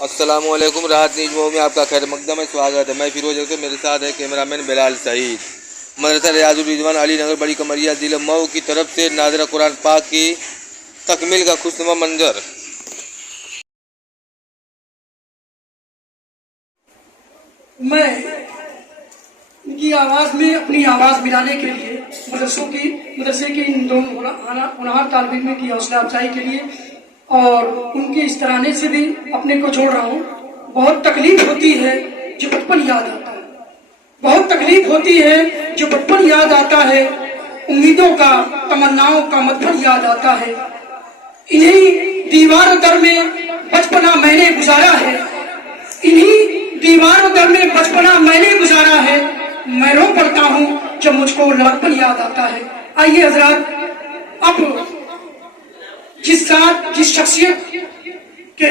السلام علیکم. راحت نیوز میں آپ کا خیر مقدم ہے، سواگت ہے. میں فیروز اختر، میرے ساتھ ہے کیمرہ مین بلال سعید. مدرسہ ریاض الرضوان علی نگر بڑی کمریا ضلع مئو کی طرف سے ناظرہ قرآن پاک کی تکمیل کا خوشنما منظر. میں ان کی آواز میں اپنی آواز ملانے کے لیے مدرسے کے ان دونوں ہونہار طالب علموں کی حوصلہ افزائی کے لیے اور ان کے اس ترانے سے بھی اپنے کو جوڑ رہا ہوں. بہت تکلیف ہوتی ہے جو بچپن یاد آتا ہے، بہت تکلیف ہوتی ہے جو بچپن یاد آتا ہے، امیدوں کا تمناؤں کا مدفن یاد آتا ہے. انہی دیوار در میں بچپنا میں نے گزارا ہے، انہی دیوار در میں بچپنا میں نے گزارا ہے. میں رو پڑتا ہوں جب مجھ کو لڑکپن یاد آتا ہے. آئیے حضرات، اب جس شخصیت کے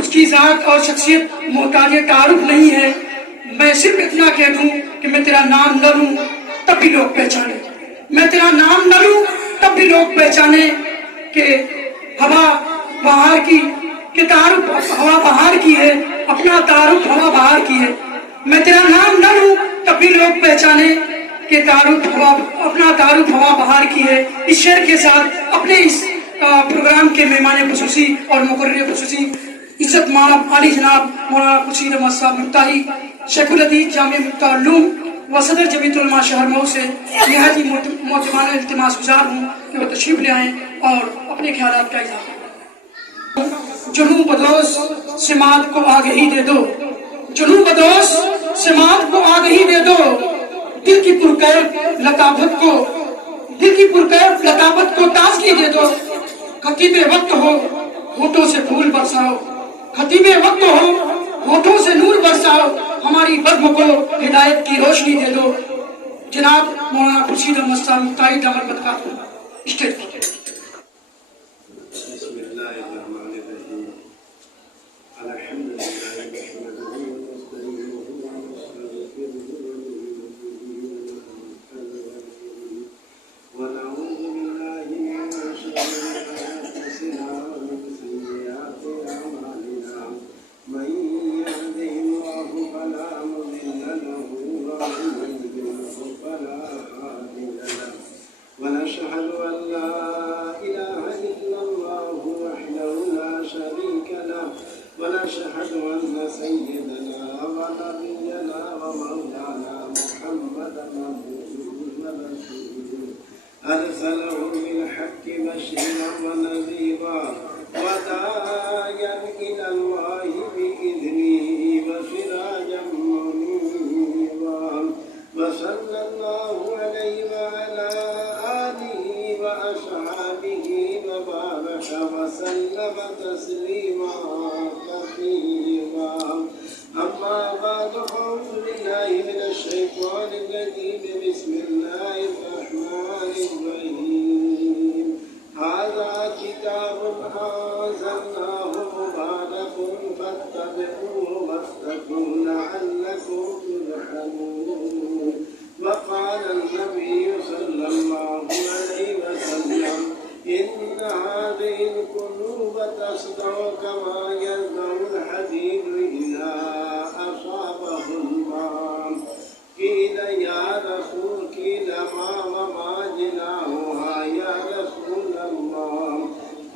اس کی ذات اور شخصیت محتاج تعارف نہیں ہے، میں صرف اتنا کہہ دوں کہ میں تیرا نام نہ لوں تب بھی لوگ پہچانے، میں تیرا نام نہ لوں تب بھی لوگ پہچانے کہ ہوا بہار کی، کہ تعارف ہوا بہار کی ہے، اپنا تعارف ہوا بہار کی ہے. میں تیرا نام نہ لوں تب بھی لوگ پہچانے کہ اپنا تعارف ہوا بہار کی ہے. اس شعر کے ساتھ اپنے اس پروگرام کے مہمان خصوصی اور مقرر خصوصی عزت مآب عالی جناب مولانا خورشید احمد صاحب مفتاحی، شیخ الحدیث جامع مفتاح العلوم و صدر جمعیت علماء شہر مئو سے نہایت محترمانہ التماس گزار ہوں کہ وہ تشریف لے آئیں اور اپنے خیالات کا اظہار کریں. جنوں بدوس سماعت کو آگہی دے دو، جنوں بدوس سماعت کو آگہی دے دو، دل کی پرکیف لطافت کو، دل کی پرکیف لطافت کو تازگی دے دو. خطیب وقت ہو ہونٹوں سے پھول برساؤ، خطیب وقت ہو ہونٹوں سے نور برساؤ، ہماری بزم کو ہدایت کی روشنی دے دو. جناب مولانا خورشید احمد صاحب مفتاحی دامت برکاتہ اسٹیج پر. بسم اللہ الرحمن الرحیم. الحمد للہ نحمدہ ونستعینہ ونعوذ باللہ من شرور انفسنا ومن سیئات اعمالنا. من یهدہ اللہ فلا مضل له ومن یضلل فلا هادی له. ونشهد ان لا اله الا الله وحده لا شريك له، ونشهد ان سيدنا ونبينا ومولانا محمدا عبده ورسوله ارسله بالحق بشيرا ونذيرا وداعيا الى الله باذنه وسراجا منيرا. وصلى الله عليه وعلى آله وأصحابه وبارك وسلم تسليما كثيرا. أما بعد، أعوذ بالله من الشيطان الرجيم. بسم الله الرحمن الرحيم. هذا كتاب أنزلناه مبارك فاتبعوه واتقوا لعلكم ترحمون. وقال النبي صلى الله عليه وسلم: إن هذه القلوب تصدع كما يصدع الحديد إذا أصابه الماء. قيل يا رسول، قيل ما وما جناحها يا رسول الله؟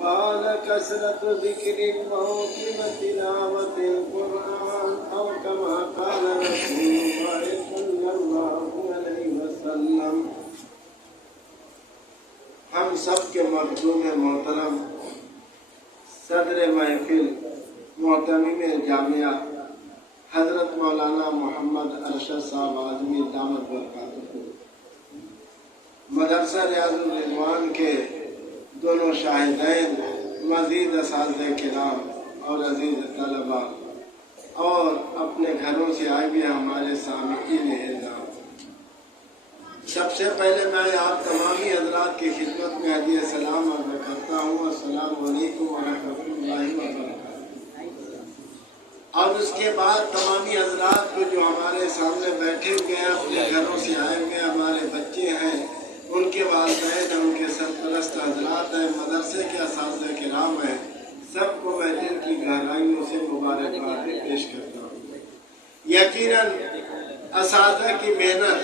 قال كثرة ذكر الموت وتلاوة القرآن، أو كما قال رسول الله صلى الله عليه وسلم. ہم سب کے مخدوم محترم صدر محفل معتمم جامعہ حضرت مولانا محمد ارشد صاحب اعظمی دامت برکاتہ، مدرسہ ریاض الرضوان کے دونوں شاہدین، مزید اساتذہ کرام اور عزیز طلباء، اور اپنے گھروں سے آئے بھی ہمارے سامعین اعزاز، سب سے پہلے میں آپ تمامی حضرات کی خدمت میں ہدیہ سلام عرض کرتا ہوں. السلام علیکم ورحمۃ اللہ وبرکاتہ. اور اس کے بعد تمامی حضرات کو جو ہمارے سامنے بیٹھے ہوئے ہیں، اپنے گھروں سے آئے ہوئے ہمارے بچے ہیں، ان کے والدین، ان کے سرپرست حضرات ہیں، مدرسے کے اساتذہ کرام ہیں، سب کو میں دل کی گہرائیوں سے मुबारक पेश करता हूँ। यकीनन असातिज़ा की मेहनत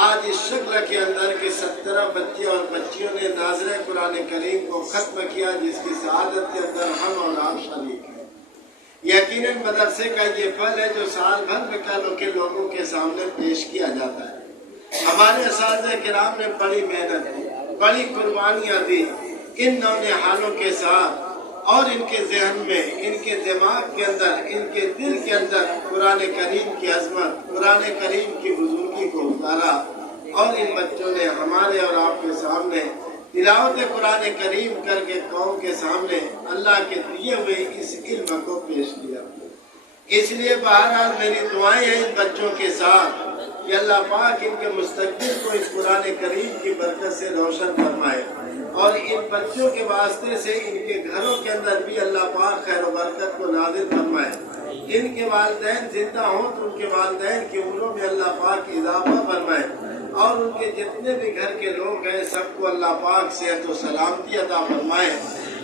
आज इस शक्ल के अंदर के 17 बच्चे और बच्चियों ने नाज़िर कुरान करीम को ख़त्म किया, जिसकी शहादत के अंदर हम और आप शरीक हैं। यकीनन मदरसे का ये फल है जो साल भर में के लोगों के सामने पेश किया जाता है। हमारे असातिज़ा किराम ने बड़ी मेहनत की, बड़ी कुर्बानियाँ दी इन नौनिहालों के साथ, और इनके जहन में, इनके दिमाग के अंदर, इनके दिल के अंदर कुरान करीम की अजमत, कुरान करीम की बुजुर्गी को उतारा, और इन बच्चों ने हमारे और आपके सामने तिलावत कुरान करीम करके कौम के सामने अल्लाह के दिए हुए इस इल्म को पेश किया। इसलिए बहरहाल मेरी दुआएं हैं इन बच्चों के साथ कि अल्लाह पाक इनके मुस्तकबिल को इस कुरान करीम की बरकत से रोशन फरमाए, और इन बच्चों के वास्ते से इनके घरों के अंदर भी अल्लाह पाक खैर व बरकत को नाज़िल फरमाए। इनके वालिदैन जिंदा हों तो उनके वालिदैन की उम्रों में अल्लाह पाक इजाफा फरमाए, और उनके जितने भी घर के लोग हैं सबको अल्लाह पाक सेहत व सलामती अता फरमाए,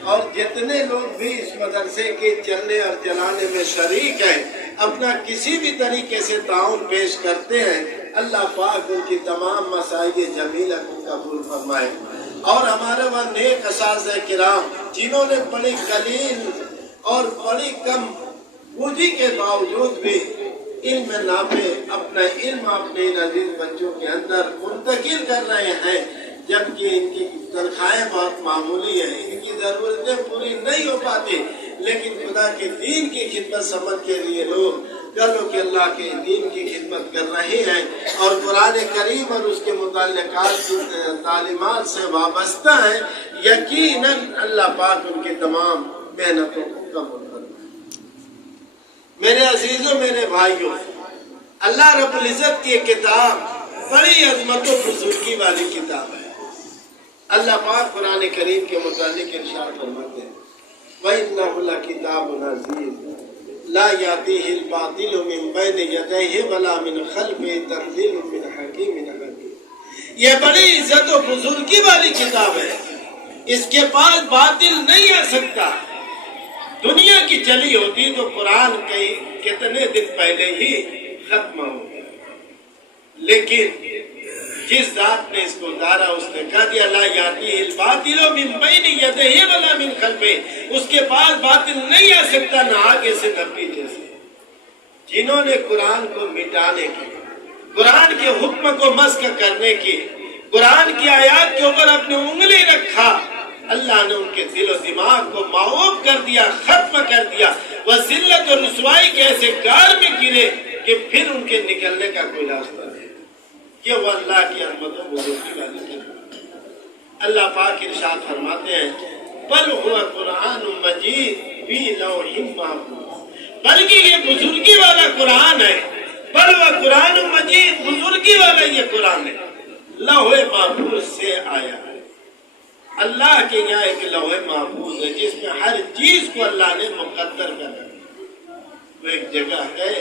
और जितने लोग भी इस मदरसे के चलने और चलाने में शरीक हैं, अपना किसी भी तरीके से ताउन पेश करते हैं, अल्लाह पाक उनकी तमाम मसाइल जमीला को कबूल फरमाए। और हमारे वह नेक असातिज़ा किराम जिन्होंने बड़ी कलील और बड़ी कम पूंजी के बावजूद भी इल्म नाफे अपना इल्म अपने इन अजीज बच्चों के अंदर मुंतकिल कर रहे हैं, जबकि इनकी तनख्वाहें बहुत मामूली है, इनकी जरूरतें पूरी नहीं हो पाती, लेकिन खुदा के दीन की खिदमत समझ के लिए लोग करो कि अल्लाह के दीन की खिदमत कर रहे हैं, और कुरान करीम और उसके मुताल्लिकात की तालीमात से वाबस्ता है। यकीनन अल्लाह पाक उनकी तमाम मेहनतों को कबूल करे। मेरे अजीजों, मेरे भाइयों, अल्लाह रब्बुल इज्जत की किताब बड़ी अजमत व बुजुर्गी वाली किताब है। अल्लाह पाक कुरान करीम के मुतालिक इरशाद फरमाते हैं, वइन्नहु लकिताबुन अज़ीज़ ला यातीहिल बातिलु मिन बैनि यदैहि वला मिन खल्फिही तंज़ीलुम मिन हकीमिन हकीम। ये बड़ी इज्जत व बुजुर्गी वाली किताब है, इसके पास बातिल नहीं आ सकता। दुनिया की चली होती तो कुरान कई कितने दिन पहले ही खत्म हो गया, लेकिन जिस जात ने इसको उतारा उसने कह दिया ला यातीहिल बातिलु मिन बैनि यदैहि वला मिन खल्फिही, उसके पास बातिल नहीं आ सकता, न आगे से न पीछे से। जिन्होंने कुरान को मिटाने की, कुरान के हुक्म को मस्क करने की, कुरान की आयत के ऊपर अपनी उंगली रखा, अल्लाह ने उनके दिल और दिमाग को माऊब कर दिया, खत्म कर दिया। वह जिल्लत और रुसवाई के ऐसे कार में गिरे कि फिर उनके निकलने का कोई रास्ता नहीं। ये वो अल्लाह की अज़मत और बुजुर्गी वाली है। अल्लाह पाक इरशाद फरमाते हैं, बल हुवा कुरानुम मजीद फी लौहिम महफूज़, बल्कि ये बुजुर्गी वाला कुरान है। बल हुवा कुरानुम मजीद, बुजुर्गी वाला ये कुरान है, लौहे महफूज से आया है। अल्लाह के यहाँ एक लौहे महफूज है जिसमें हर चीज को अल्लाह ने मुकद्दर कर रखा। वो एक जगह है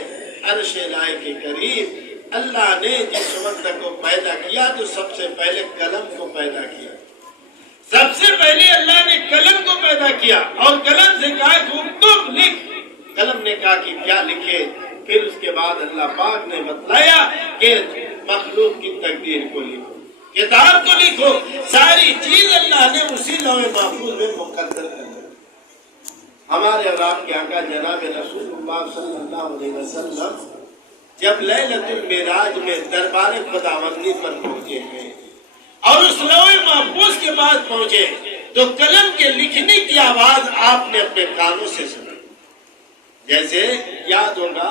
अर्श लाए के करीब। अल्लाह ने जिस वक्त को पैदा किया तो सबसे पहले कलम को पैदा किया। सबसे पहले अल्लाह ने कलम को पैदा किया और कलम से कहा तुम लिख। कलम ने कहा कि क्या लिखे। फिर उसके बाद अल्लाह पाक ने बतलाया कि मखलूक की तकदीर को लिखो, किताब को लिखो। सारी चीज अल्लाह ने उसी लौहे महफूज में मुकद्दर कर दी। हमारे और आपके आका जनाब रसूलुल्लाह सल्लल्लाहु अलैहि वसल्लम जब लैलतुल मेराज में दरबार खुदावंदी पर पहुंचे हैं और उस लौहे महफूज के पास पहुंचे तो कलम के लिखने की आवाज आपने अपने कानों से सुनी। जैसे याद होगा,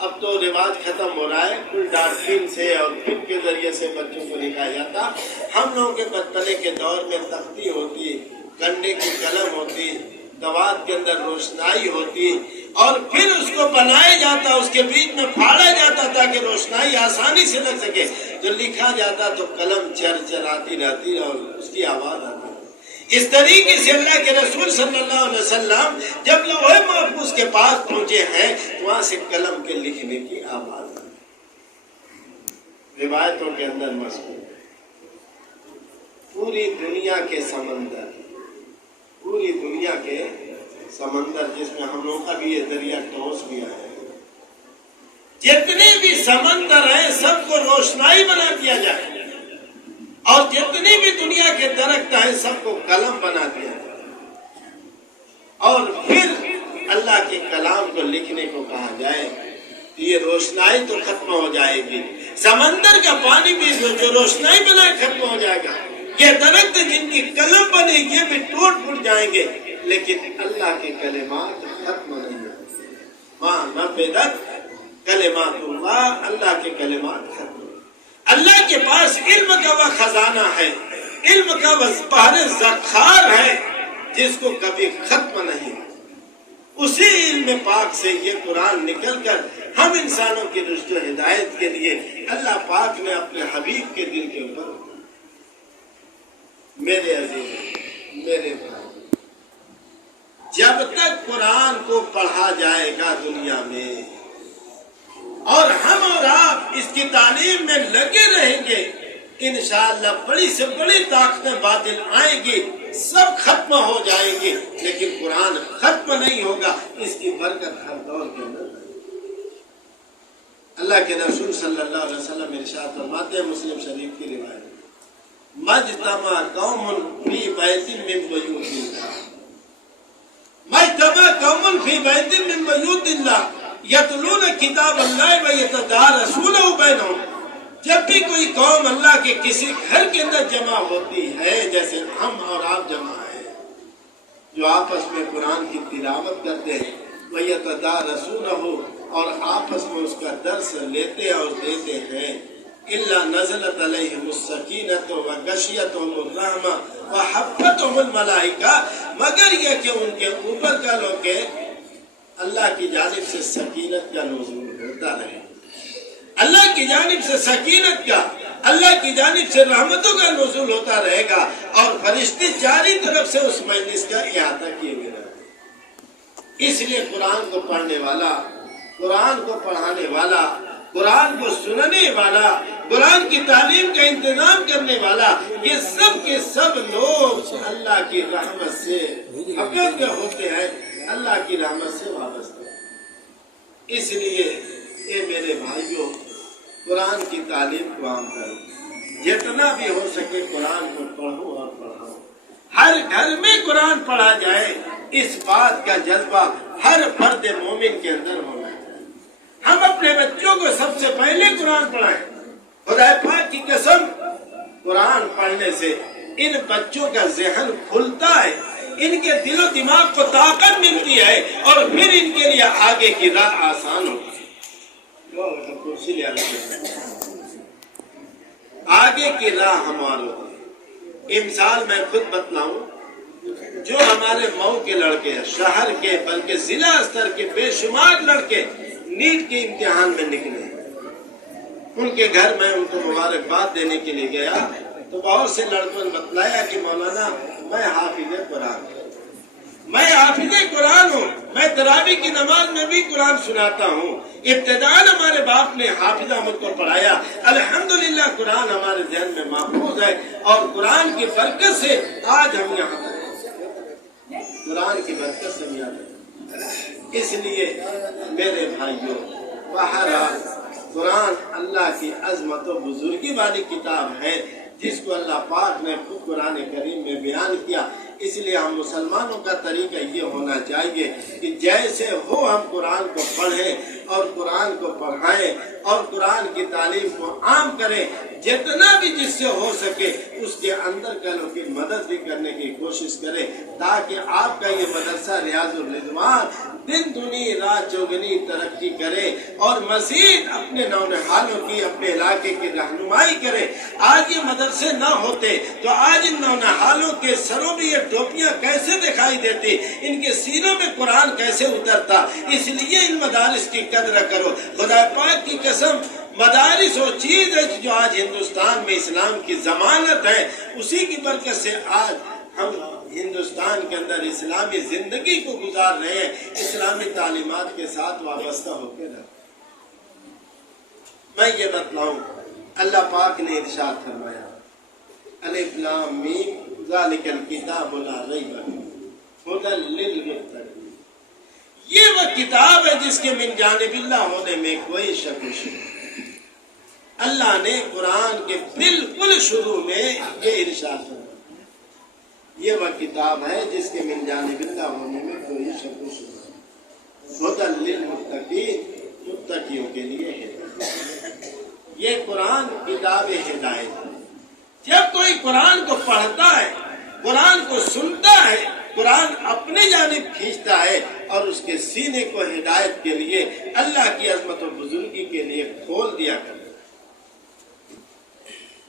अब तो रिवाज खत्म हो रहा है, कुल डार्किन से और फिर के जरिए से बच्चों को लिखा जाता। हम लोगों के बचपने के दौर में तख्ती होती, गन्ने की कलम होती, दवात के अंदर रोशनाई होती और फिर उसको बनाया जाता, उसके बीच में फाड़ा जाता ताकि रोशनाई आसानी से लग सके। जो लिखा जाता तो कलम चलाती रहती और उसकी आवाज आती। इस तरीके से अल्लाह के रसूल सल्लल्लाहु अलैहि वसल्लम जब लौहे महफूज के पास पहुंचे हैं तो वहां से कलम के लिखने की आवाज रिवायतों के अंदर मशहूर। पूरी दुनिया के समंदर, पूरी दुनिया के समंदर जिसमें हम लोग अभी ये दरिया टॉस भी आए, जितने भी समंदर हैं सबको रोशनाई बना दिया जाए और जितनी भी दुनिया के दरख्त हैं सबको कलम बना दिया जाए और फिर अल्लाह के कलाम को लिखने को कहा जाए, ये रोशनाई तो खत्म हो जाएगी। समंदर का पानी भी जो रोशनाई बनाए खत्म हो जाएगा। ये दरख्त जिनकी कलम बने ये भी टूट फूट जाएंगे, लेकिन अल्लाह के कलिमात खत्म नहीं होंगे। माँ नफ़दत कलिमातुल्लाह, अल्लाह के कलिमात खत्म। अल्लाह के पास इल्म का वह खजाना है, इल्म का वह बहर ज़खार है जिसको कभी खत्म नहीं। उसी इल्म पाक से ये कुरान निकलकर हम इंसानों की रुश्द व हिदायत के लिए अल्लाह पाक ने अपने हबीब के दिल के ऊपर। मेरे अजीज, मेरे भाई, जब तक कुरान को पढ़ा जाएगा दुनिया में और हम और आप इसकी तालीम में लगे रहेंगे, इंशाअल्लाह बड़ी से बड़ी ताकतें बातिल आएंगी, सब खत्म हो जाएंगे, लेकिन कुरान खत्म नहीं होगा। इसकी बरकत हर दौर के अंदर। अल्लाह के रसूल सल्लल्लाहु अलैहि वसल्लम इरशाद फरमाते हैं, मुस्लिम शरीफ की रिवायत, मजतमा कौमुन फी बैतिन मिन बुयूतिल्लाह, मजतमा कौमुन फी बैतिन मिन बुयूतिल्लाह यतलून किताबल्लाह व यतदारसूनहु बैनहुम। जब भी कोई कौम अल्लाह के किसी घर के अंदर जमा होती है, जैसे हम और आप जमा है, जो आपस में कुरान की तिलावत करते हैं, व यतदारसूनहु, और आपस में उसका दर्स लेते और देते हैं, इल्ला नज़लत अलैहिमुस सकीनतु व गशियतहुमुर रहमा व हफ़्फ़तहुमुल मलाइका, मगर यह कि उनके ऊपर का लोग के अल्लाह की जानिब से सकीनत का नुज़ूल होता रहे, अल्लाह की जानिब से सकीनत का, अल्लाह की जानिब से रहमतों का नुज़ूल होता रहेगा और फरिश्ते चारी तरफ से उस मजलिस का इहाता किए हुए रहेंगे। इसलिए कुरान को पढ़ने वाला, कुरान को पढ़ाने वाला, कुरान को सुनने वाला, कुरान की तालीम का इंतजाम करने वाला, ये सब के सब लोग अल्लाह की रहमत से हक़ होते हैं, अल्लाह की रहमत से वाबस्ते। इसलिए ये मेरे भाइयों, कुरान की तालीम को आम करो, जितना भी हो सके कुरान को पढ़ो और पढ़ाओ। हर घर में कुरान पढ़ा जाए, इस बात का जज्बा हर फर्द मोमिन के अंदर होना चाहिए। हम अपने बच्चों को सबसे पहले कुरान पढ़ाएं। खुदा पाक की कसम, कुरान पढ़ने से इन बच्चों का ज़हन खुलता है, इनके दिलो दिमाग को ताकत मिलती है और फिर इनके लिए आगे की राह आसान होती है। कुर्सी ले आगे की राह हमारी। मिसाल मैं खुद बतलाऊं, जो हमारे मऊ के लड़के हैं, शहर के बल्कि जिला स्तर के बेशुमार लड़के नीट के इम्तिहान में निकले, उनके घर में उनको मुबारकबाद देने के लिए गया तो बहुत से लड़कों ने बतलाया कि मौलाना मैं हाफिज़े कुरान, मैं हाफिज़े कुरान हूँ, मैं तरावी की नमाज में भी कुरान सुनाता हूँ। इब्तिदान हमारे बाप ने हाफिज़ अहमद को पढ़ाया, अल्हम्दुलिल्लाह कुरान हमारे ज़हन में महफूज है और कुरान की बरकत से आज हम यहाँ पर, कुरान की बरकत से हम यहाँ पर। इसलिए मेरे भाइयों, बहरहाल कुरान अल्लाह की अज़मत और बुजुर्गी वाली किताब है जिसको अल्लाह पाक ने खुद कुरान करीम में बयान किया। इसलिए हम मुसलमानों का तरीका ये होना चाहिए कि जैसे हो हम कुरान को पढ़ें और कुरान को पढ़ाएं और कुरान की तालीम को आम करें। जितना भी जिससे हो सके उसके अंदर कलों की मदद भी करने की कोशिश करें, ताकि आपका ये मदरसा रियाजुल रिज़वान दिन दुनी रात चौगनी तरक्की करे और मजीद अपने नौनिहालों की, अपने इलाके की रहनुमाई करे। आज ये मदरसे न होते तो आज इन नौनिहालों के सरों में ये टोपियां कैसे दिखाई देती, इनके सीनों में कुरान कैसे उतरता। इसलिए इन मदारिस की कदर करो। खुदा पाक की कसम, मदारिस वो चीज है जो आज हिंदुस्तान में इस्लाम की जमानत है। उसी की बरकत से आज हम हिंदुस्तान के अंदर इस्लामी जिंदगी को गुजार रहे हैं, इस्लामी तालीमात के साथ वाबस्ता होकर रहे। मैं ये बतलाऊं, अल्लाह पाक ने इरशाद फरमाया, अलिफ लाम मीम ज़ालिकल किताबु ला रैब फीह हुदल लिल मुत्तक़ीन। یہ وہ کتاب ہے جس کے من جانب اللہ ہونے میں کوئی شک و شبہ نہیں۔ اللہ نے قرآن کے بالکل شروع میں یہ ارشاد فرمایا، یہ وہ کتاب ہے جس کے من جانب اللہ ہونے میں کوئی شک و شبہ نہیں، ہدی للمتقین، متقیوں کے لیے ہدایت۔ یہ قرآن کتاب ہدایت ہے۔ جب کوئی قرآن کو پڑھتا ہے، قرآن کو سنتا ہے، قرآن اپنے جانب کھینچتا ہے اور اس کے سینے کو ہدایت کے لیے، اللہ کی عظمت و بزرگی کے لیے کھول دیا کرتا ہے۔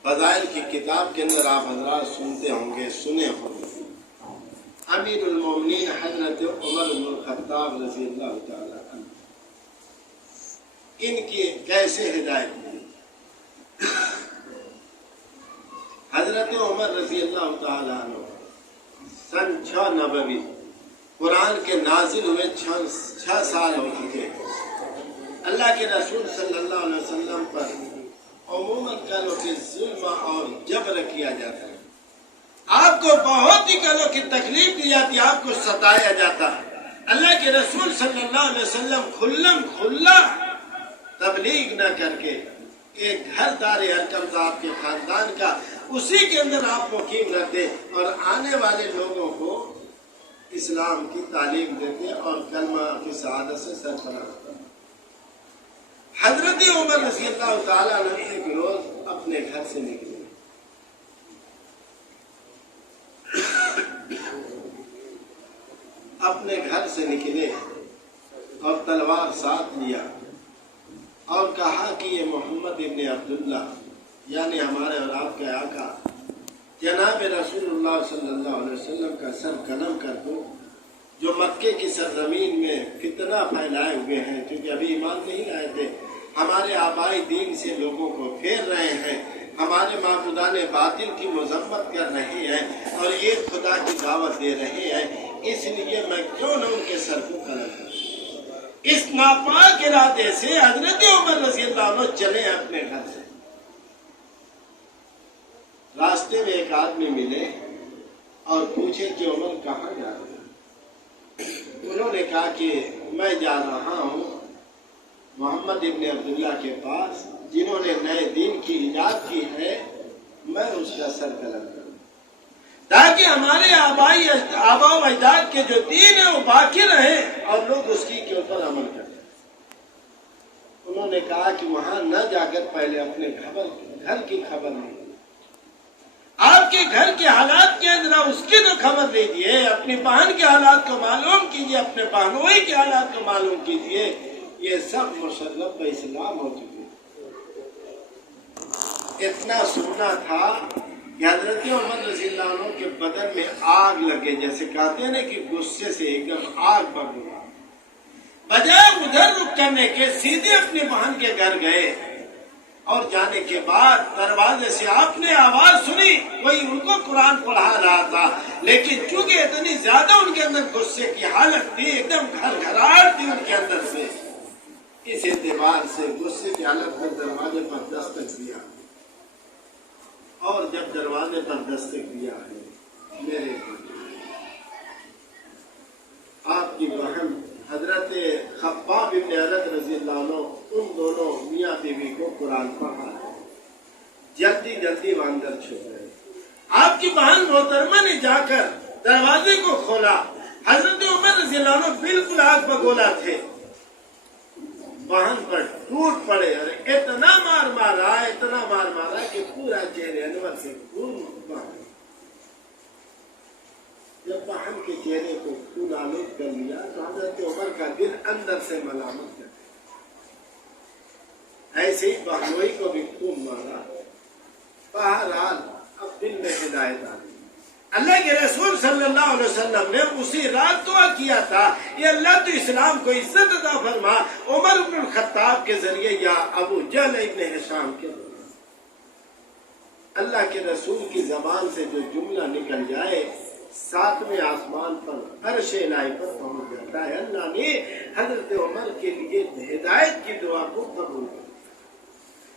فضائل کی کتاب کے اندر آپ حضرات سنتے ہوں گے، سنے ہوں گے، امیر المومنین حضرت عمر بن الخطاب رضی اللہ تعالی عنہ، ان کی کیسے ہدایت ہوئی۔ حضرت عمر رضی اللہ تعالی عنہ سن 6 نبوی قرآن کے نازل ہوئے 6 سال ہو چکے۔ اللہ کے رسول صلی اللہ علیہ وسلم پر عموماً کلوں کے ظلم اور جبر کیا جاتا ہے، آپ کو بہت ہی کلوں کی تکلیف دی جاتی ہے، آپ کو ستایا جاتا ہے۔ اللہ کے رسول صلی اللہ علیہ وسلم کھلم کھلا تبلیغ نہ کر کے ایک گھر دار ارکم تھا آپ کے خاندان کا، اسی کے اندر آپ مقیم رہتے اور آنے والے لوگوں کو اسلام کی تعلیم دیتے اور کلمہ کی شہادت سے سرفراز کرتے۔ حضرت عمر رضی اللہ تعالیٰ عنہ ایک روز اپنے گھر سے نکلے، اپنے گھر سے نکلے اور تلوار ساتھ لیا اور کہا کہ یہ محمد ابن عبداللہ یعنی ہمارے اور آپ کے آقا جناب رسول اللہ صلی اللہ علیہ وسلم کا سر قلم کر دو، جو مکے کی سرزمین میں فتنہ پھیلائے ہوئے ہیں، کیونکہ ابھی ایمان نہیں لائے تھے، ہمارے آبائی دین سے لوگوں کو پھیر رہے ہیں، ہمارے معبودان باطل کی مذمت کر رہے ہیں اور ایک خدا کی دعوت دے رہے ہیں، اس لیے میں کیوں نہ ان کے سر کو قلم کروں۔ اس ناپاک ارادے سے حضرت عمر رضی اللہ عنہ چلے اپنے گھر سے۔ راستے میں ایک آدمی ملے اور پوچھے کہ عمر کہاں جا رہے ہیں؟ انہوں نے کہا کہ میں جا رہا ہوں محمد ابن عبداللہ کے پاس، جنہوں نے نئے دین کی ایجاد کی ہے، میں اس کا سر قلم کروں تاکہ ہمارے آبا و اجداد کے جو دین ہے وہ باقی رہے اور لوگ اس کے اوپر عمل کریں۔ انہوں نے کہا کہ وہاں نہ جا کر پہلے اپنے گھر کی خبر لیں، آپ کے گھر کے حالات کے اندر اس کی تو خبر لیجیے، اپنی بہن کے حالات کو معلوم کیجیے، اپنے بہنوئی کے حالات کو معلوم کیجیے۔ یہ سب مشرف اسلام ہو چکے۔ اتنا سننا تھا کہ حضرت عمر رضی اللہ عنہ کے بدن میں آگ لگے، جیسے کہتے ہیں نا کہ غصے سے ایک دم آگ بگڑا، بجائے ادھر رک کرنے کے سیدھے اپنی بہن کے گھر گئے اور جانے کے بعد دروازے سے آپ نے آواز سنی، کوئی ان کو قرآن پڑھا رہا تھا، لیکن چونکہ اتنی زیادہ ان کے اندر غصے کی حالت تھی، ایک دم گھر گھراہٹ تھی ان کے اندر سے، اس اعتبار سے غصے کی حالت میں دروازے پر دستک دیا، اور جب دروازے پر دستک دیا ہے میرے آپ کی بہن حضرت خباب ابن عرد رضی اللہ عنہ ان دونوں میاں بیوی کو قرآن پڑھا ہے، جلدی جلدی وہ اندر چھپ گئے۔ آپ کی بہن محترمہ نے جا کر دروازے کو کھولا، حضرت عمر رضی اللہ عنہ بالکل آگ بگولا تھے، بہن پر ٹوٹ پڑے اور اتنا مار مارا کہ پورا چہرے انور سے خون بہا۔ جب بہن کے چہرے کو خون آلود کر لیا تو حضرت عمر کا دل اندر سے ملامت کر، ایسے ہی بہنوئی کو بھی خون مارا۔ بہرحال اب دل میں ہدایت آ گئی۔ اللہ کے رسول صلی اللہ علیہ وسلم نے اسی رات دعا کیا تھا، یہ اللہ تو اسلام کو عزت عطا فرما، عمر بن الخطاب کے ذریعے یا ابو جہل ابن ہشام کے ذریعے۔ اللہ کے رسول کی زبان سے جو جملہ نکل جائے 7ویں آسمان پر عرش الہی پر پہنچ جاتا ہے۔ اللہ نے حضرت عمر کے لیے ہدایت کی دعا کو قبول کیا۔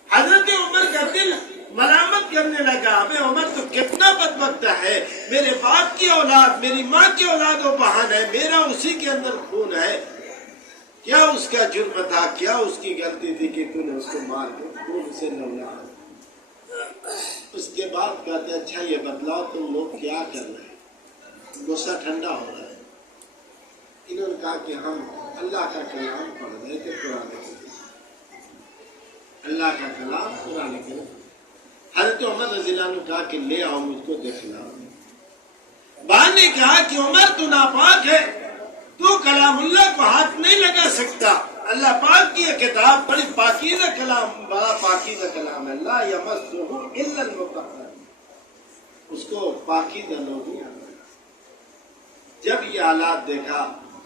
حضرت عمر کا دل ملامت کرنے لگا، ابے عمر تو کتنا بدبخت ہے، میرے باپ کی اولاد، میری ماں کی اولاد و بہن ہے، میرا اسی کے اندر خون ہے، کیا اس کا جرم تھا, کیا اس کی غلطی تھی کہ تو نے اس کو مار کے خون سے لولا. اس کے بعد کہتے اچھا یہ بتلاؤ تم لوگ کیا کر رہے ہیں؟ غصہ ٹھنڈا ہو رہا ہے. انہوں نے کہا کہ ہم اللہ کا کلام پڑھ رہے تھے, قرآن کریم, اللہ کا کلام قرآن کریم. حضرت عمر رضی اللہ عنہ کہا کہ لے آؤ مجھ کو دکھلاؤ. بعد نے کہا کہ عمر تو ناپاک ہے, تو کلام اللہ کو ہاتھ نہیں لگا سکتا. اللہ پاک کی یہ کتاب بڑی پاکیزہ کلام, بڑا پاکیزہ کلام ہے. لا یمسہ الا المطہرون, اس کو پاکیزہ لوگ نہیں آتے. جب یہ حالات دیکھا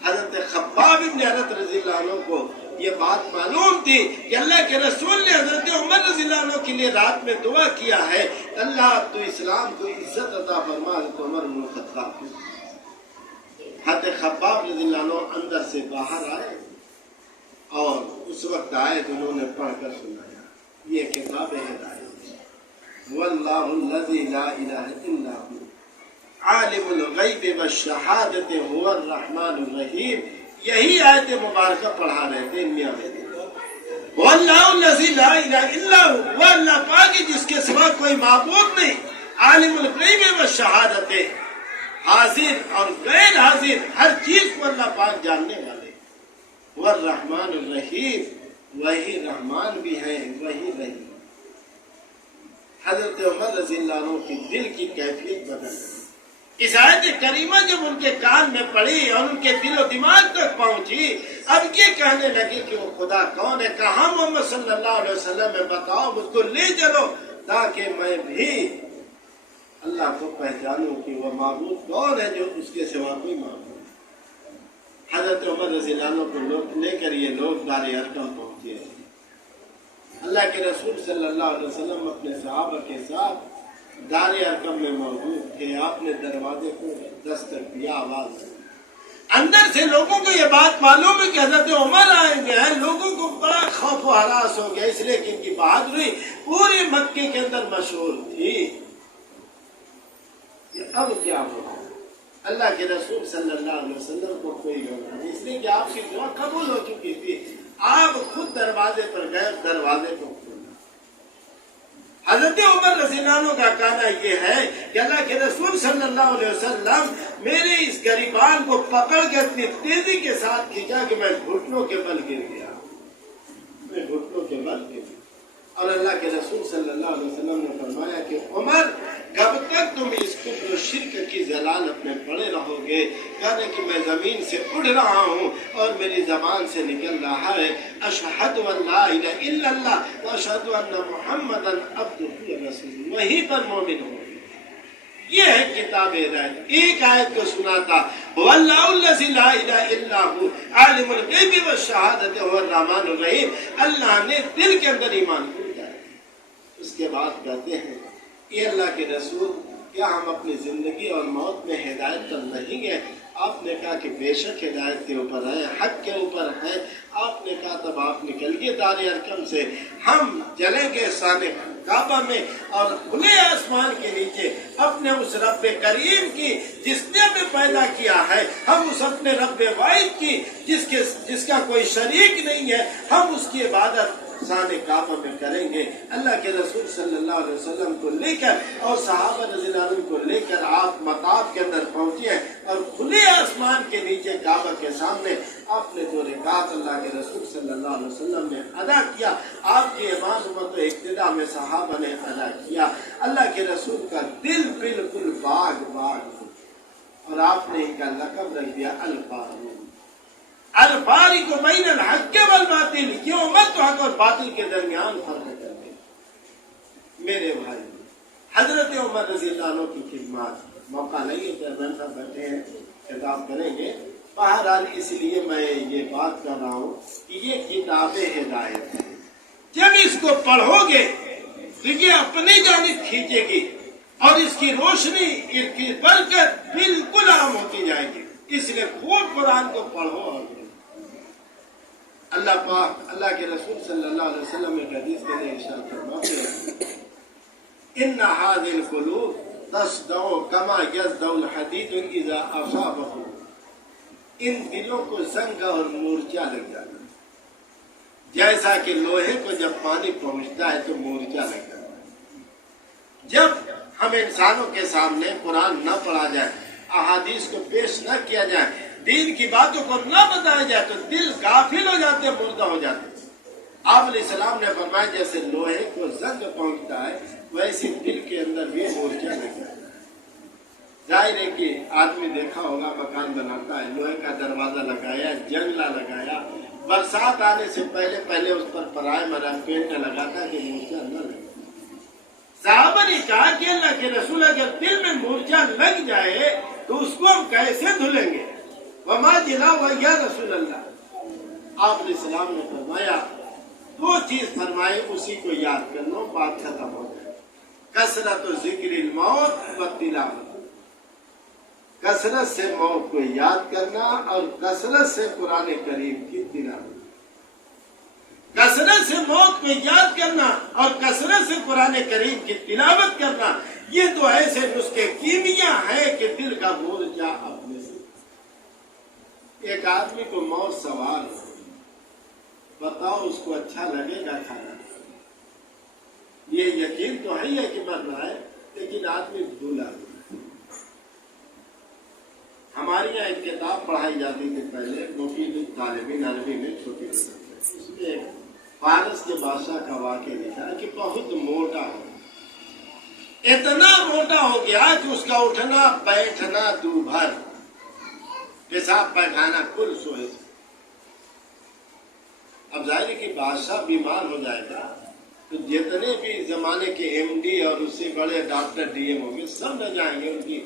حضرت خباب بن ارت رضی اللہ عنہ کو یہ بات معلوم تھی کہ اللہ کے رسول نے حضرت عمر رضی اللہ عنہ کے لیے رات میں دعا کیا ہے, اللہ تو اسلام کو عزت عطا فرما. حضرت عمر بن الخطاب حضرت خباب رضی اللہ عنہ اندر سے باہر آئے اور اس وقت آئے تو انہوں نے پڑھ کر سنایا یہ کتاب ہدایت. واللہ الذی لا الہ الا هو عالم الغیب والشہادت هو الرحمن الرحیم. یہی آیت مبارکہ پڑھا رہے تھے میاں بیٹے. واللہ الذی لا الہ الا هو, وہ اللہ پاک جس کے سوا کوئی معبود نہیں. عالم الغیب والشہادت, حاضر اور غیر حاضر ہر چیز کو اللہ پاک جاننے والے. والرحمن الرحیم, وہی رحمان بھی ہے وہی رحیم. حضرت عمر رضی اللہ عنہ کی دل کی کیفیت بدل گئی. اس آیت کریمہ جب ان کے کان میں پڑی اور ان کے دل و دماغ تک پہنچی, اب یہ کہنے لگے کہ وہ خدا کون ہے. کہاں محمد صلی اللہ علیہ وسلم میں بتاؤ, مجھ کو لے چلو تاکہ میں بھی اللہ کو پہچانوں کہ وہ معبود کون ہے جو اس کے سوا کوئی معبود ہے. حضرت عمر رضی اللہ عنہ کو لے کر یہ لوگ دار ارقم پہنچے. اللہ کے رسول صلی اللہ علیہ وسلم اپنے صحابہ کے ساتھ دار ارقم میں موجود تھے. آپ نے دروازے کو دستک دیا, آواز دی. اندر سے لوگوں کو یہ بات معلوم ہے کہ حضرت عمر آئیں گے ہیں. لوگوں کو بڑا خوف و ہراس ہو گیا, اس لیے کہ ان کی بہادری پورے مکے کے اندر مشہور تھی. اب کیا ہوگا؟ اللہ کے رسول صلی اللہ علیہ وسلم کو کوئی غم نہیں, اس لیے کہ آپ کی دعا قبول ہو چکی تھی. آپ خود دروازے پر گئے, دروازے کو کھولا. حضرت عمر رضی اللہ عنہ کا کہنا یہ ہے کہ اللہ کے رسول صلی اللہ علیہ وسلم میرے اس گریبان کو پکڑ کے اتنی تیزی کے ساتھ کھینچا کہ میں گھٹنوں کے بل گر گیا. میں گھٹنوں کے بل گر گیا. اور اللہ کے رسول صلی اللہ علیہ وسلم نے فرمایا کہ عمر کب تک تم اس کفر و شرک کی ضلالت میں پڑے رہو گے. کہنے کہ میں زمین سے اڑ رہا ہوں اور میری زبان سے نکل رہا ہے اشہد ان لا الہ الا اللہ و اشہد ان محمدا عبدہ و رسولہ. وہی پر مومن ہو. یہ ہے کتاب ہدایت. ایک آیت کو سنا تھا واللہ الذی لا الہ الا هو عالم الغیب والشہادت هو الرحمن الرحیم. اللہ نے دل کے اندر ایمان کو ڈالا. اس کے بعد کہتے ہیں یہ اللہ کے رسول کیا ہم اپنی زندگی اور موت میں ہدایت پر نہیں گئے؟ آپ نے کہا کہ بے شک ہدایت کے اوپر ہیں, حق کے اوپر ہیں. آپ نے کہا تب آپ نکلیے دار ارقم سے, ہم چلیں گے سانے کعبہ میں اور کھلے آسمان کے نیچے اپنے اس رب کریم کی جس نے ہمیں پیدا کیا ہے, ہم اس اپنے رب واحد کی جس کا کوئی شریک نہیں ہے, ہم اس کی عبادت سانے کعبہ میں کریں گے. اللہ کے رسول صلی اللہ علیہ وسلم کو لے کر اور صحابہ رضی اللہ عنہ کو لے کر آپ مطاف کے اندر پہنچے اور کھلے آسمان کے نیچے کعبہ کے سامنے آپ نے 2 رکعت اللہ کے رسول صلی اللہ علیہ وسلم نے ادا کیا. آپ کے امام امت و اقتداء میں صحابہ نے ادا کیا. اللہ کے رسول کا دل بالکل باغ اور آپ نے ان کا لقب رکھ دیا الفاروق. الفارق بین الحق والباطل, یہ امت حق اور باطل کے درمیان فرق کرتے. میرے بھائی حضرت عمر رضی اللہ عنہ کی خدمات, موقع نہیں ہے چیئرمین صاحب بیٹھے ہیں خطاب کریں گے. بہرحال اس لیے میں یہ بات کر رہا ہوں کہ یہ کتاب ہدایت ہے. جب اس کو پڑھو گے تو یہ اپنی جانب کھینچے گی اور اس کی روشنی, اس کی برکت بالکل عام ہوتی جائے گی. اس لیے خوب قرآن کو پڑھو. اور اللہ پاک, اللہ کے رسول صلی اللہ علیہ وسلم نے حدیث کے لیے ارشاد فرماتے ہیں ان هذه القلوب تصدع كما يصدع الحديد اذا اصابه. ان دلوں کو زنگ اور مورچہ لگ جاتا ہے، جیسا کہ لوہے کو جب پانی پہنچتا ہے تو مورچہ لگ جاتا ہے۔ جب ہم انسانوں کے سامنے قرآن نہ پڑھا جائے، احادیث کو پیش نہ کیا جائے، دین کی باتوں کو نہ بتایا جائے تو دل غافل ہو جاتے ہیں، مردہ ہو جاتے ہیں۔ آپ علیہ السلام نے فرمایا جیسے لوہے کو زنگ پہنچتا ہے ویسے دل کے اندر بھی مورچہ لگ جاتا ہے۔ ظاہر ہے کہ آدمی دیکھا ہوگا مکان بناتا ہے، لوہے کا دروازہ لگایا، جنگلہ لگایا، برسات آنے سے پہلے اس پر پرائمر پینٹ لگاتا کہ مورچہ نہ لگے۔ صحابہ نے کہا کہ اللہ کے رسول اگر دل میں مورچہ لگ جائے تو اس کو ہم کیسے دھلیں گے؟ وما جناح یا رسول اللہ۔ آپ علیہ السلام نے فرمایا دو چیز فرمائے، اسی کو یاد کر لو، بات ختم ہو جائے۔ کثرت ذکر الموت و تلاوت، کثرت سے موت کو یاد کرنا اور کثرت سے قرآن کریم کی تلاوت۔ کثرت سے موت کو یاد کرنا اور کثرت سے قرآن کریم کی تلاوت کرنا، یہ تو ایسے نسخے کیمیاء ہیں کہ دل کا مورچہ اپنے سے۔ ایک آدمی کو موت سوال ہو، بتاؤ اس کو اچھا لگے گا کھانا؟ یہ یقین تو ہے کہ مرنا ہے، لیکن آدمی بھولا۔ ہمارے یہاں ایک کتاب پڑھائی جاتی تھی پہلے، مفید الطالبین عربی میں، چھوٹی سی، اس میں فارس کے بادشاہ کا واقعہ لکھا ہے کہ بہت موٹا ہو، اتنا موٹا ہو گیا کہ اس کا اٹھنا بیٹھنا دوبھر، پیشاب پیخانہ کل سوئے۔ اب ظاہر ہے کہ بادشاہ بیمار ہو جائے گا تو جتنے بھی زمانے کے ایم ڈی اور اس سے بڑے ڈاکٹر ڈی ایم ہوں گے سب نہ جائیں گے ان کی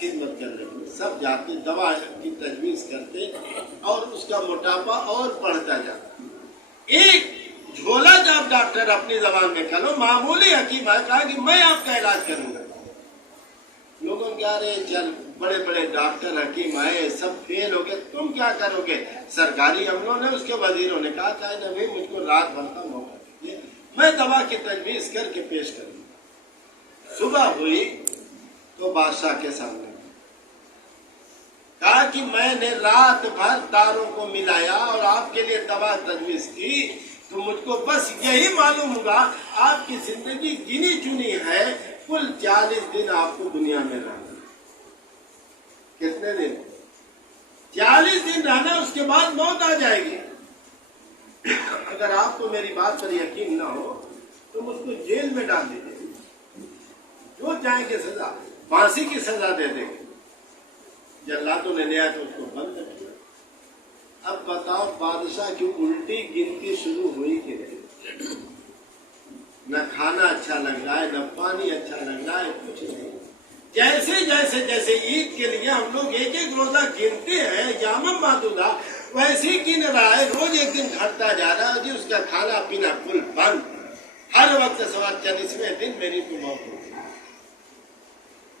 خدمت کرنے کے لیے، سب جاتے دوا کی تجویز کرتے اور اس کا موٹاپا اور بڑھتا جاتا۔ ایک جھولا جب ڈاکٹر اپنی زبان میں کھلو، معمولی حکیم آئے کہا کہ میں آپ کا علاج کروں گا۔ لوگوں کیا رہے چل بڑے بڑے ڈاکٹر حکیم آئے سب فیل ہو گئے، تم کیا کرو گے؟ سرکاری عملوں نے، اس کے وزیروں نے کہا چاہے نبی مجھ کو رات بھر کا موقع دیجیے، میں دوا کی تجویز کر کے پیش کروں گا۔ صبح ہوئی تو بادشاہ کے سامنے کہا کہ میں نے رات بھر تاروں کو ملایا اور آپ کے لیے دوا تجویز کی، تو مجھ کو بس یہی معلوم ہوگا آپ کی زندگی گنی چنی ہے، کل 40 دن آپ کو دنیا میں رہنا۔ کتنے دن؟ 40 دن رہنا، اس کے بعد موت آ جائے گی۔ اگر آپ کو میری بات پر یقین نہ ہو تو مجھ کو جیل میں ڈال دیجیے، جو چاہیں گے سزا، پھانسی کی سزا دے دیں گے۔ جلاتوں نے لیا تو اس کو بند کر دیا۔ اب بتاؤ بادشاہ کی الٹی گنتی شروع ہوئی کہ نہیں؟ نہ کھانا اچھا لگ رہا ہے، نہ پانی اچھا لگ رہا ہے، کچھ نہیں۔ جیسے عید کے لیے ہم لوگ ایک ایک روزہ گنتے ہیں یامم معدودہ، ویسے ہی گن رہا ہے، روز ایک دن گھٹتا جا رہا ہے جی، اس کا کھانا پینا کل بند، ہر وقت سوال 40ویں دن میری تو موت ہوگی۔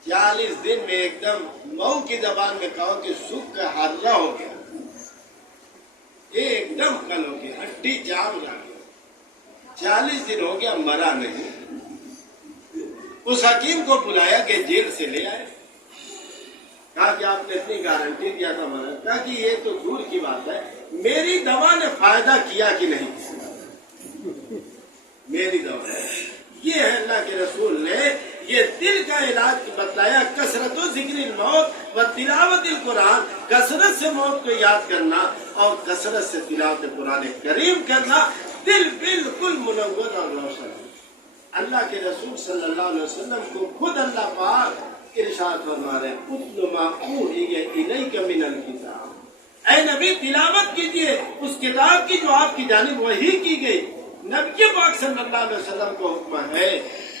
40 دن میں ایک دم مئو کی زبان میں کہو کہ سکھ کا ہررا ہو گیا، یہ ایک دم کل ہو گیا، ہڈی جام رہ گیا۔ 40 دن ہو گیا، مرا نہیں۔ اس حکیم کو بلایا کہ جیل سے لے آئے، کہا کہ آپ نے اتنی گارنٹی دیا تھا مرا، کہا کہ یہ تو دور کی بات ہے، میری دوا نے فائدہ کیا کہ نہیں؟ میری دوا ہے، یہ ہے اللہ کے رسول نے یہ دل کا علاج بتلایا، کثرت و ذکر الموت و تلاوت القرآن، کثرت سے موت کو یاد کرنا اور کثرت سے تلاوت قرآن کریم کرنا، دل بالکل منور اور روشن۔ اللہ کے رسول صلی اللہ علیہ وسلم کو خود اللہ پاک ارشاد فرما رہے ہیں، اتل ما اوحی الیک من الکتاب، اے نبی تلاوت کیجئے اس کتاب کی جو آپ کی جانب وحی کی گئی۔ نبی پاک صلی اللہ علیہ وسلم کو حکم ہے،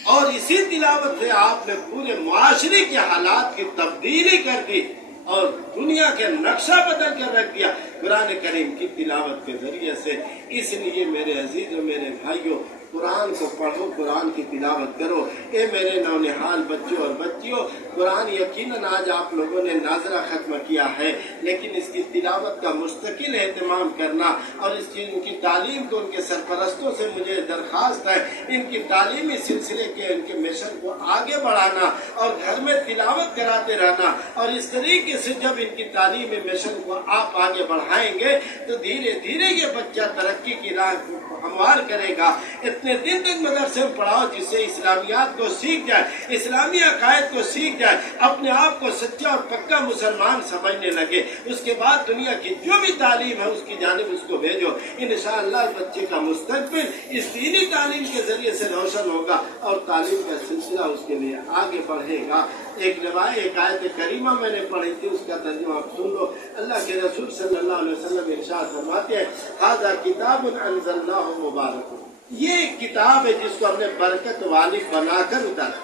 اور اسی تلاوت سے آپ نے پورے معاشرے کے حالات کی تبدیلی کر دی اور دنیا کے نقشہ بدل کر رکھ دیا قرآن کریم کی تلاوت کے ذریعے سے۔ اس لیے میرے عزیز و میرے بھائیوں، कुरान को पढ़ो, कुरान की तिलावत करो। ए मेरे नौनिहाल बच्चों और बच्चियों, कुरान यकीनन आज आप लोगों ने नाजरा खत्म किया है, लेकिन इसकी तिलावत का मुस्तकिल एहतमाम करना और इसकी इनकी तालीम को उनके सरपरस्तों से मुझे दरख्वास्त है, इनकी तालीमी सिलसिले के इनके मिशन को आगे बढ़ाना और घर में तिलावत कराते रहना। और इस तरीके से जब इनकी तालीमी मिशन को आप आगे बढ़ाएंगे तो धीरे धीरे ये बच्चा तरक्की की राह हमवार करेगा। इतने दिन तक मदरसे में पढ़ाओ जिससे इस्लामियात को सीख जाए, इस्लामी अकायद को सीख जाए, अपने आप को सच्चा और पक्का मुसलमान समझने लगे। उसके बाद दुनिया की जो भी तालीम है उसकी जानिब उसको भेजो। इंशाअल्लाह बच्चे का मुस्तकबिल इस दीनी तालीम के जरिए से रोशन होगा और तालीम का सिलसिला उसके लिए आगे बढ़ेगा। एक रिवायत, एक आयत करीमा मैंने पढ़ी थी, उसका तर्जुमा आप सुन लो। अल्लाह के रसूल सल्लल्लाहु अलैहि वसल्लम इरशाद फरमाते हैं, हाज़ा किताबुन अंज़लनाहु मुबारक। ये एक किताब है जिसको हमने बरकत वाली बनाकर उतारा,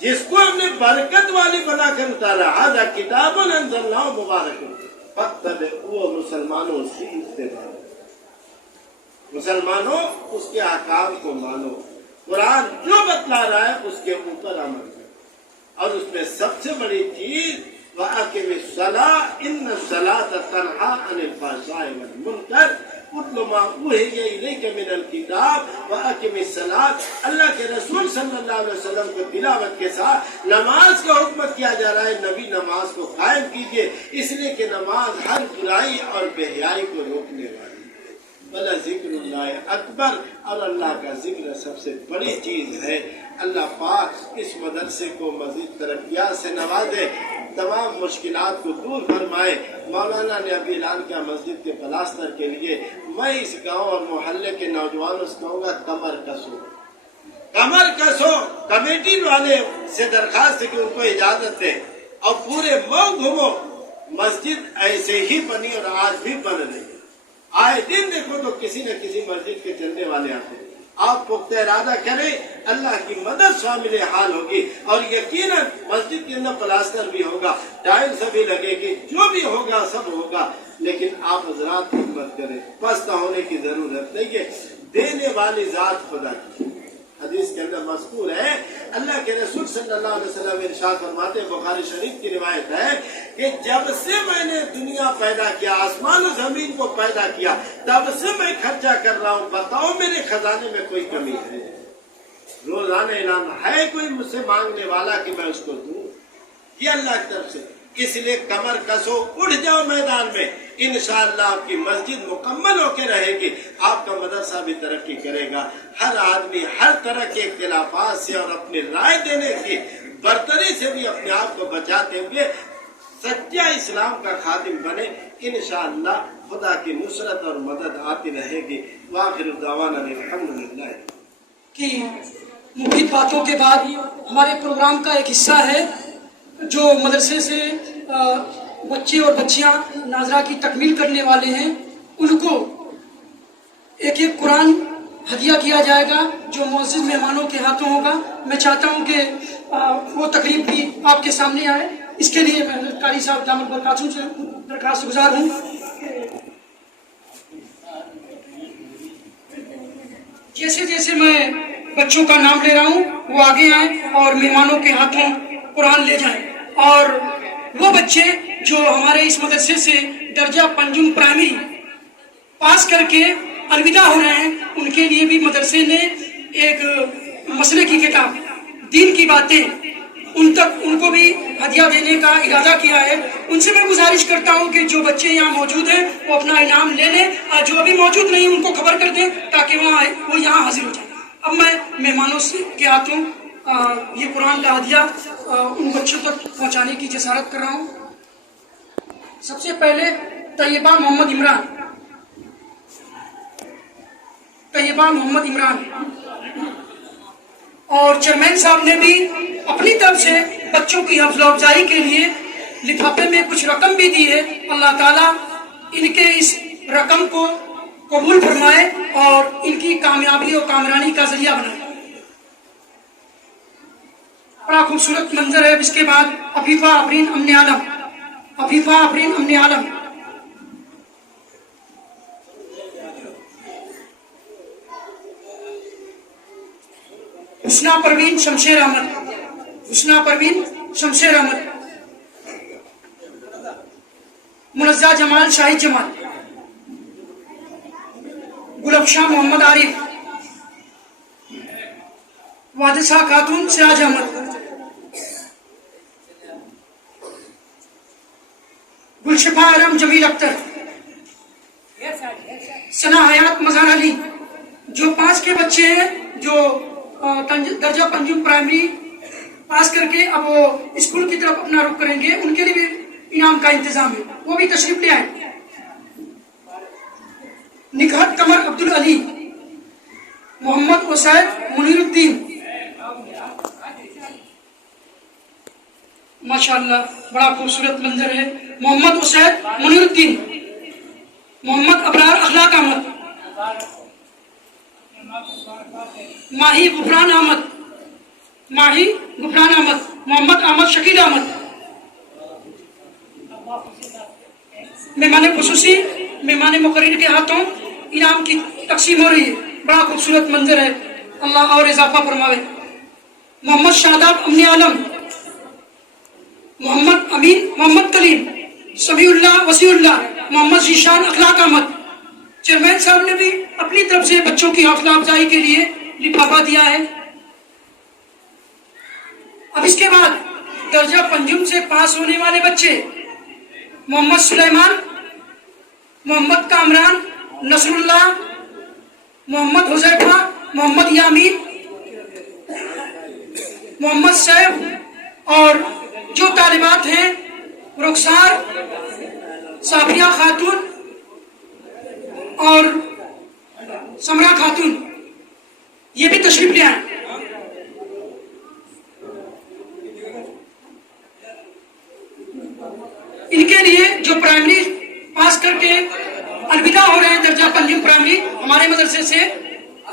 जिसको हमने बरकत वाली बनाकर उतारा। हाज़ा किताबुन अंज़लनाहु मुबारक फत्तबि'ूहु, मुसलमानों उसकी इत्तिबा, मुसलमानों उसके अहकाम को मानो। कुरान जो बतला रहा है उसके ऊपर अमल करो। और उसमें सबसे बड़ी चीज वअक़िमिस्सलाह इन्नस्सलाता तन्हा अनिल फ़हशाइ वल मुनकर उत्लु मा उहिया इलैका मिनल किताब वअक़िमिस्सलाह। अल्लाह के रसूल सल्लल्लाहु अलैहि वसल्लम को तिलावत के साथ नमाज का हुक्म किया जा रहा है। नबी नमाज को कायम कीजिए, इसलिए कि नमाज हर बुराई और बेहयाई को रोकने वाली भला जिक्रुल्लाह अकबर, और अल्लाह का जिक्र सबसे बड़ी चीज है। अल्लाह पाक इस मदरसे को मजीद तरक्कियात से नवाजे, तमाम मुश्किलात को दूर फरमाए। मौलाना ने अभी ऐलान किया मस्जिद के प्लास्टर के लिए। मैं इस गांव और मोहल्ले के नौजवानों से कहूँगा कमर कसो, कमर कसो। कमेटी वाले से दरखास्त है कि उनको इजाजत दे और पूरे मऊ घूमो। मस्जिद ऐसे ही बनी और आज भी बन रही है। आए दिन देखो तो किसी न किसी मस्जिद के चलने वाले आते हैं। आप पुख्ता इरादा करें, अल्लाह की मदद शामिल हाल होगी और यकीनन मस्जिद के अंदर प्लास्टर भी होगा, टाइल्स भी लगेगी, जो भी होगा सब होगा। लेकिन आप हजरात हिम्मत करें, पस्त होने की जरूरत नहीं है। देने वाली जात खुदा की। हदीस के अंदर मज़कूर है, अल्लाह के रसूल सल्लल्लाहु अलैहि वसल्लम इरशाद फरमाते हैं, बुखारी शरीफ की रिवायत है कि जब से मैंने दुनिया पैदा किया, आसमान और जमीन को पैदा किया, तब से मैं खर्चा कर रहा हूँ। बताओ मेरे खजाने में कोई कमी है? रोजाना ऐलान है कोई मुझसे मांगने वाला कि मैं उसको दूं? ये अल्लाह की तरफ से। इसलिए कमर कसो, उठ जाओ मैदान में। इंशाअल्लाह आपकी मस्जिद मुकम्मल होकर रहेगी, आपका मदरसा भी तरक्की करेगा। हर आदमी हर तरह के इख्तिलाफात से और अपनी राय देने की बर्तरी से भी अपने आप को बचाते हुए सच्चा इस्लाम का खादिम बने। इंशाअल्लाह खुदा की नुसरत और मदद आती रहेगी। वाखिर दावाना अल्हम्दुलिल्लाह। कि मुफीद बातों के बाद हमारे प्रोग्राम का एक हिस्सा है जो मदरसे से बच्चे और बच्चियां नाजरा की तकमील करने वाले हैं, उनको एक एक कुरान हदिया किया जाएगा जो मुअज़्ज़िज़ मेहमानों के हाथों होगा। मैं चाहता हूं कि वो तकरीब भी आपके सामने आए। इसके लिए मैं कारी साहब दामद बरकातहू से दरखास्त गुजार हूँ। जैसे जैसे मैं बच्चों का नाम ले रहा हूँ वो आगे आए और मेहमानों के हाथों कुरान ले जाएं। और वो बच्चे जो हमारे इस मदरसे से दर्जा पंजुम प्राइमरी पास करके अलविदा हो रहे हैं, उनके लिए भी मदरसे ने एक मसले की किताब दीन की बातें उनको भी हदिया देने का इरादा किया है। उनसे मैं गुजारिश करता हूं कि जो बच्चे यहाँ मौजूद हैं वो अपना इनाम ले लें और जो अभी मौजूद नहीं उनको खबर कर दें ताकि वो यहाँ हाजिर हो जाए। अब मैं मेहमानों के हाथों ये कुरान का हदिया उन बच्चों तक पहुँचाने की जसारत कर रहा हूँ। सबसे पहले तैयबा मोहम्मद इमरान और चेयरमैन साहब ने भी अपनी तरफ से बच्चों की हौसला अफजाई के लिए लिफाफे में कुछ रकम भी दी है। अल्लाह ताला इनके इस रकम को कबूल फरमाए और इनकी कामयाबी और कामरानी का जरिया बनाए। बड़ा खूबसूरत मंजर है। इसके बाद अफीफा आफरीन अमन आलम हुस्ना परवीन शमशेर अहमद, हुस्ना परवीन शमशेर अहमद, मुनज़्ज़ा जमाल शाहिद जमाल, गुलबशाह मोहम्मद आरिफ, वादिसा खातून सिराज अहमद, गुलशफा आलम जमील अख्तर, सना हयात मज़हर अली। जो 5 के बच्चे हैं जो दर्जा पंजुम प्राइमरी पास करके अब वो स्कूल की तरफ अपना रुख करेंगे, उनके लिए भी इनाम का इंतजाम है, वो भी तशरीफ ले आए। निकहत कमर अब्दुल अली, मोहम्मद उसैद मुनीरुद्दीन, माशाअल्लाह बड़ा खूबसूरत मंजर है। मोहम्मद उसैद मुनीरुद्दीन, मोहम्मद अबरार अखलाक अहमद, माही गुफरान अहमद, माही गुफरान अहमद, मोहम्मद अहमद शकील अहमद। मेहमान खुसूसी मेहमान मुकर्रर के हाथों इनाम की तकसीम हो रही है, बड़ा खूबसूरत मंजर है, अल्लाह और इजाफा फरमावे। मोहम्मद शादाब अमनी आलम, मोहम्मद अमीन मोहम्मद कलीम, समीउल्लाह वसीउल्लाह, मोहम्मद जीशान अखलाक अहमद। चेयरमैन साहब ने भी अपनी तरफ से बच्चों की हौसला अफजाई के लिए लिफाफा दिया है। अब इसके बाद दर्जा पंजुम से पास होने वाले बच्चे मोहम्मद सुलेमान, मोहम्मद कामरान, नसरुल्लाह, मोहम्मद हुजैफा, मोहम्मद यामीन, मोहम्मद सैफ और जो तालिबात हैं रुखसार, साफिया खातून और समरा खातून, ये भी तशरीफ ले आए। इनके लिए जो प्राइमरी पास करके अलविदा हो रहे हैं दर्जा पंजुम प्राइमरी हमारे मदरसे से,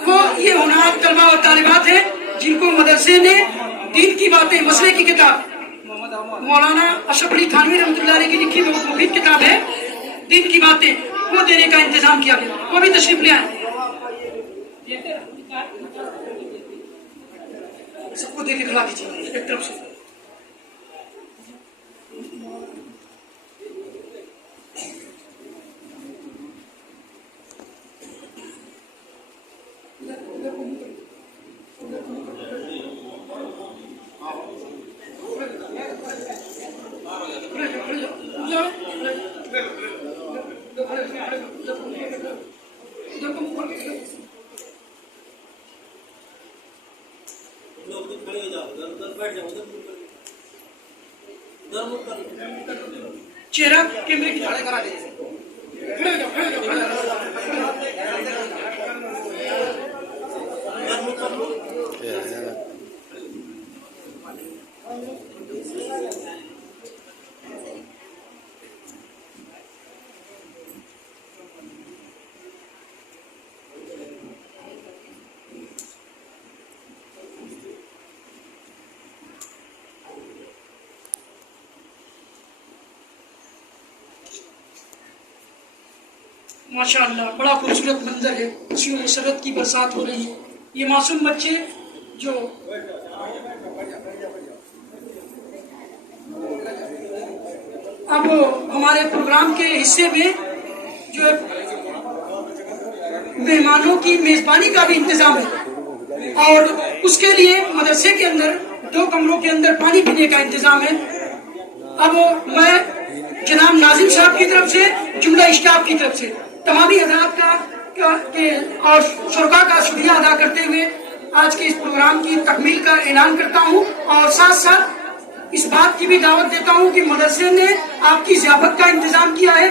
वो ये होनहार तलबा और तालिबात हैं जिनको मदरसे ने दीन की बातें मसले की किताब मौलाना अशरफ अली थानवी रहमतुल्लाह अलैह की लिखी बहुत मुफीद किताब है दीन की बातें, वो देने का इंतजाम किया गया, वो भी तशरीफ ले आए। सबको देके खिला दीजिए एक तरफ से। चेहरा कैमरे की खड़े करा दीजिए, खड़े हो जाओ, खड़े हो जाओ, खड़े हो जाओ। माशाअल्लाह बड़ा खूबसूरत मंजर है, खुशियों मसरत की बरसात हो रही है। ये मासूम बच्चे जो अब हमारे प्रोग्राम के हिस्से में जो मेहमानों की मेजबानी का भी इंतजाम है और उसके लिए मदरसे के अंदर 2 कमरों के अंदर पानी पीने का इंतजाम है। अब मैं जनाब नाजिम साहब की तरफ से, जुमला स्टाफ की तरफ से तमामी हजरात का और शुरका का शुक्रिया अदा करते हुए आज के इस प्रोग्राम की तकमील का ऐलान करता हूँ और साथ साथ इस बात की भी दावत देता हूँ कि मदरसे ने आपकी ज़ियाफत का इंतजाम किया है।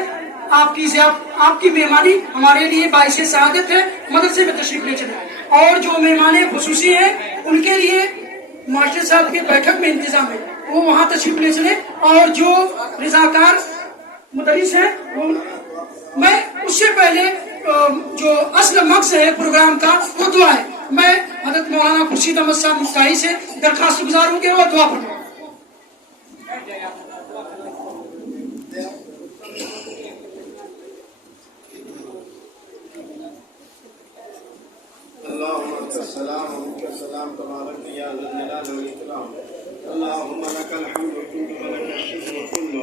आपकी मेहमानी हमारे लिए बाइसे सआदत है। मदरसे में तशरीफ ले चले और जो मेहमान खुसूसी हैं उनके लिए मास्टर साहब के बैठक में इंतजाम है, वो वहाँ तशरीफ ले चले और जो रजाकार मुदरिस है वो मैं उससे पहले जो असल मकसद है प्रोग्राम का वो दुआ है। मैं हज़रत मौलाना खुर्शीद अहमद साहब मुफ्ताही से दरखास्त गुजार हूँ कि वो दुआ फरमाएं। अल्लाहुम्मा का सलाम उनके सलाम तबारक या ज़ल जलाल वल इकराम अल्लाहुम्मा लकल हम्दु कुल्लु व लकल शुक्र कुल्लु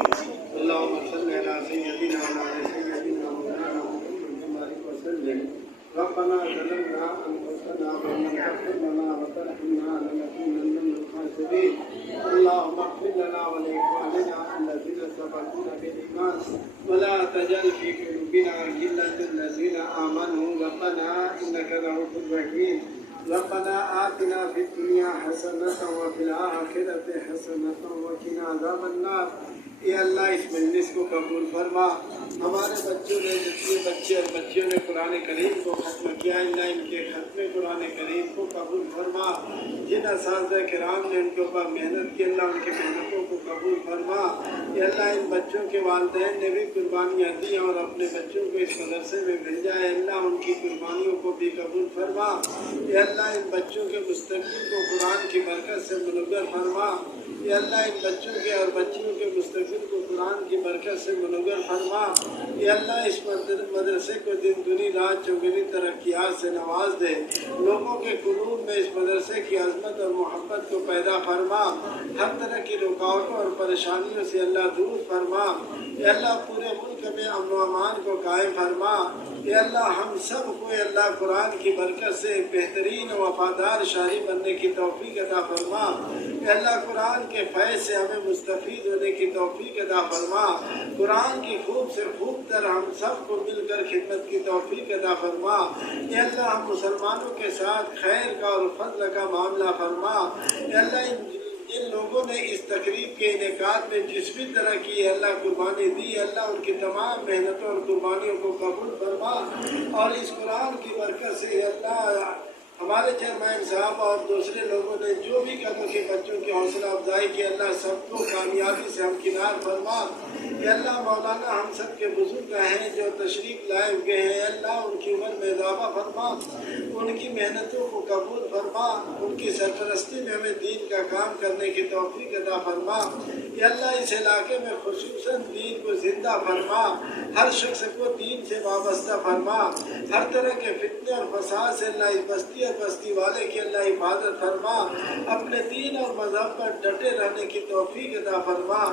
अल्लाहुम्मा सल्लि अला सय्यदिना व अला सय्यदिना मौलाना मुहम्मद व सल्लिम रब्बना ज़लमना अनफुसना व इन लम तग़फिर लना व तरहमना लनकूनन्ना मिनल खासिरीन अल्लाहुम्मा इग़फिर लना व लिइख्वानिना अल्लज़ीना सबक़ूना बिल ईमान व ला तजअल फ़ी क़ुलूबिना गिल्लन लिल लज़ीना आमनू रब्बना इन्नका रऊफ़ुर रहीम रब्बना आतिना फिद दुनिया हसनतन व फिल आखिरति हसनतन व क़िना अज़ाबन्नार। ए अल्लाह इस मजलिस को कबूल फरमा। हमारे बच्चों ने जितने बच्चे और बच्चियों ने कुरान करीम को ख़त्म किया अल्लाह इनके ख़त्म कुरान करीम को कबूल फरमा। जिन असातिज़ा किराम ने उनके ऊपर मेहनत की अल्लाह उनकी मेहनतों को कबूल फरमा। ए अल्लाह इन बच्चों के वालिदैन ने भी कुर्बानियाँ दी और अपने बच्चों को इस मदरसे में भेजा है अल्लाह उनकी कुर्बानियों को भी कबूल फरमा। ए अल्लाह इन बच्चों के मुस्तक़बिल को कुरान की बरकत से मुनव्वर फरमा। ये अल्लाह इन बच्चों के और बच्चियों के मुस्तक़बिल को कुरान की बरकत से मुनव्वर फरमा। ये अल्लाह इस मदरसे को दिन दुनी रात चौगुनी तरक्कियात से नवाज दे। लोगों के कुलूब में इस मदरसे की अज़मत और मोहब्बत को पैदा फरमा। हर तरह की रुकावटों और परेशानियों से अल्लाह दूर फरमा। ये अल्लाह पूरे मुल्क में अमन व अमान को कायम फरमा। ये अल्लाह हम सब को अल्लाह कुरान की बरकत से बेहतरीन वफादार शारी बनने की तौफीक अता फरमा। ये अल्लाह कुरान के फैज़ से हमें मुस्तफ़ीद होने की तौफीक अता फरमा। कुरान की खूब से खूब तर हम सब को मिलकर खिदमत की तौफीक अता फरमा। ये अल्लाह हम मुसलमानों के साथ खैर का और फज़ल का मामला फरमा। ये अल्लाह जिन लोगों ने इस तकरीब के इनेकाद में जिस भी तरह की अल्लाह कुर्बानी दी अल्लाह उनकी तमाम मेहनतों और कुर्बानियों को कबूल फरमा। और इस कुरान की बरकत से अल्लाह हमारे चेयरमैन साहब और दूसरे लोगों ने जो भी कदम के बच्चों की हौसला अफजाई की अल्लाह सबको कामयाबी से हमकिनार फरमा। ये अल्लाह मौलाना हम सब के बुजुर्ग हैं जो तशरीफ लाए हुए हैं अल्लाह उनकी उम्र में इजाफा फरमा। उनकी मेहनतों को कबूल फरमा। उनकी सरपरस्ती में हमें दीन का काम करने की तौफीक अता फरमा। ये अल्लाह इस इलाके में खुसूसन दीन को जिंदा फरमा। हर शख्स को दीन से वाबस्ता फरमा। हर तरह के फितने और फसाद से अल्लाह इस बस्ती और बस्ती वाले की अल्लाह हिफाजत फरमा। अपने दीन और मज़हब पर डटे रहने की तौफीक अता फरमा।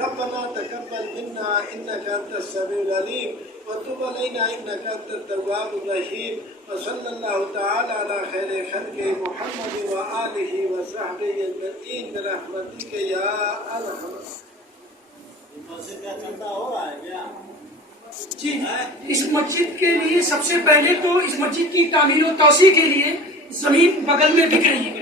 रब्बना तक़ब्बल मिन्ना इन्नका अंतस समीउल अलीम व तुब अलैना इन्नका अंतत तव्वाबुर रहीम व सल्लल्लाहु तआला अला खैरि खल्क़ि मुहम्मद व आलिहि व सहबिहि अजमईन बिरहमतिका या अरहम। जी, इस मस्जिद के लिए सबसे पहले तो इस मस्जिद की तामीर और तौसी के लिए जमीन बगल में बिक रही है।